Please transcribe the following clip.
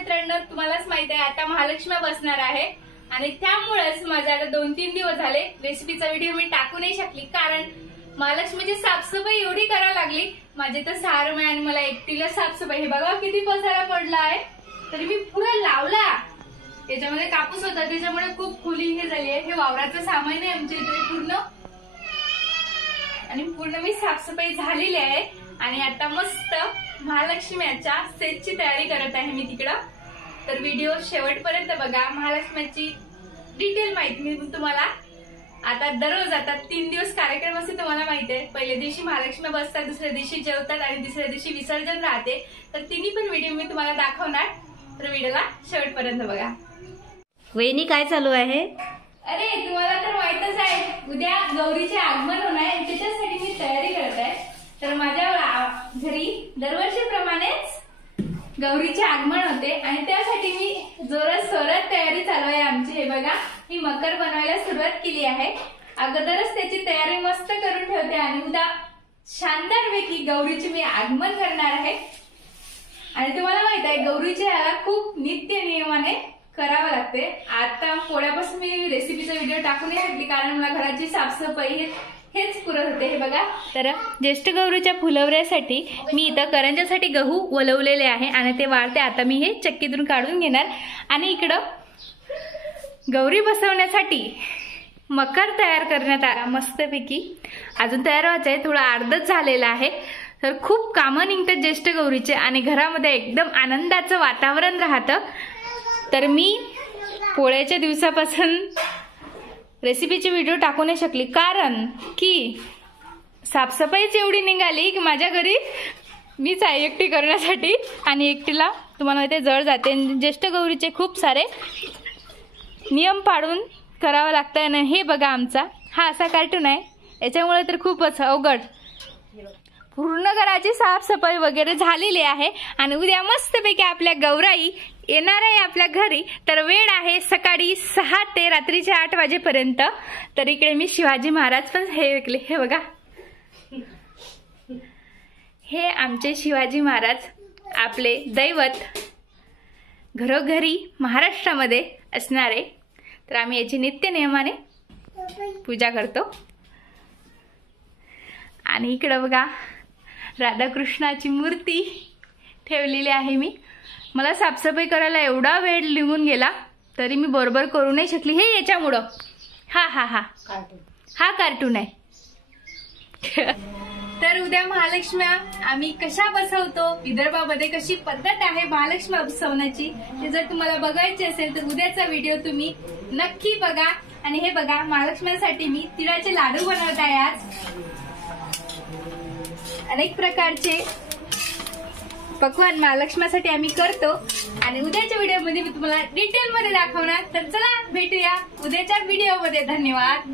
मित्रांनो, तुम्हालाच माहिती आहे आता महालक्ष्मी बसणार आहे आणि त्यामुळेच माझे आता 2-3 दिवस झाले रेसिपीचा व्हिडिओ मी टाकू नाही शकली, कारण महालक्ष्मीची साफसफाई एवढी करायला लागली। माझे तर 6 रुपये आणि मला एकटीला साफसफाई, हे बघा किती पसारा पडला आहे, तरी मी पुरा लावला। त्याच्यामध्ये कापूस होता त्याच्यामुळे खूप खुली हे झाली आहे। हे वावराचं सामान आहे आमच्या इथे पूर्ण, आणि पूर्ण मी साफसफाई झालेली आहे आणि आता मस्त महालक्ष्मीच्या सेटची तयारी करत आहे मी तिकडं। तर व्हिडिओ शेवटपर्यंत बघा, महालक्ष्मीची डिटेल माहिती मी तुम्हाला आता दररोज आता 3 दिवस कार्यक्रम असते तुम्हाला माहिती आहे। पहिल्या दिवशी महालक्ष्मी बसतात, दुसऱ्या दिवशी जेवतात आणि तिसऱ्या दिवशी विसर्जन राहते। तर तिन्ही पण व्हिडिओ मी तुम्हाला दाखवणार, तर व्हिडिओला शेवटपर्यंत बघा। वहिनी काय चालू आहे? अरे तुम्हाला तर माहितच आहे उद्या गौरीचे आगमन होणार आहे, त्याच्यासाठी मी तयारी करत आहे। तर माझ्या घरी दरवर्षीप्रमाणेच गौरीचे आगमन होते आणि त्यासाठी मी जोरात सोरात तयारी चालू आहे आमची। हे बघा, मी मकर बनवायला सुरुवात केली आहे। अगोदरच त्याची तयारी मस्त करून ठेवते आणि उद्या शानदारपैकी गौरीचे मी आगमन करणार आहे। आणि तुम्हाला माहित आहे गौरीचे याला खूप नित्य नियमाने करावं लागते। आता पोळ्यापासून मी रेसिपीचा व्हिडिओ टाकू नाही शकली, कारण मला घराची साफसफाई हेच पुरत होते। हे बघा, तर ज्येष्ठ गौरीच्या फुलवऱ्यासाठी मी इथं करंजासाठी गहू वलवलेले आहे आणि ते वाळते। आता मी हे चक्कीतून काढून घेणार आणि इकडं गौरी बसवण्यासाठी मकर तयार करण्यात आला मस्तपैकी। अजून तयार व्हायचं आहे, थोडं अर्धच झालेलं आहे। तर खूप कामं निघतात ज्येष्ठ गौरीचे आणि घरामध्ये एकदम आनंदाचं वातावरण राहतं। तर मी पोळ्याच्या दिवसापासून रेसिपीची व्हिडिओ टाकू नाही शकली, कारण की साफसफाईच एवढी निघाली की माझ्या घरी मीच आहे एकटी करण्यासाठी आणि एकटीला तुम्हाला माहिती आहे जळ जाते। ज्येष्ठ गौरीचे खूप सारे नियम पाळून करावं लागतं आणि हे बघा आमचा हा असा कार्टून आहे, याच्यामुळे तर खूपच अवघड। पूर्ण घराची साफसफाई वगैरे झालेली आहे आणि उद्या मस्तपैकी आपल्या गौराई येणार आहे आपल्या घरी। तर वेळ आहे सकाळी 6 ते रात्रीचे 8 वाजेपर्यंत। तर इकडे मी शिवाजी महाराज पण हे विकले, हे बघा, हे आमचे शिवाजी महाराज आपले दैवत घरोघरी महाराष्ट्रामध्ये असणारे। तर आम्ही याची नित्य नियमाने पूजा करतो। आणि इकडे बघा राधाकृष्णाची मूर्ती ठेवलेली आहे मी। मला साफसफाई करायला एवढा वेळ निघून गेला तरी मी बरोबर करू नाही शकली, हे याच्यामुळं हा कार्टून आहे। तर उद्या महालक्ष्मी आम्ही कशा बसवतो, विदर्भामध्ये कशी पद्धत आहे महालक्ष्मी बसवण्याची, ते जर तुम्हाला बघायचे असेल तर उद्याचा व्हिडिओ तुम्ही नक्की बघा। आणि हे बघा, महालक्ष्मीसाठी मी तिळाचे लाडू बनवत आहे आज। अनेक प्रकारचे पक्वान महालक्ष्मीसाठी आम्ही करतो आणि उद्याच्या व्हिडिओमध्ये मी तुम्हाला डिटेलमध्ये दाखवणार। तर चला भेटूया उद्याच्या व्हिडिओमध्ये। धन्यवाद।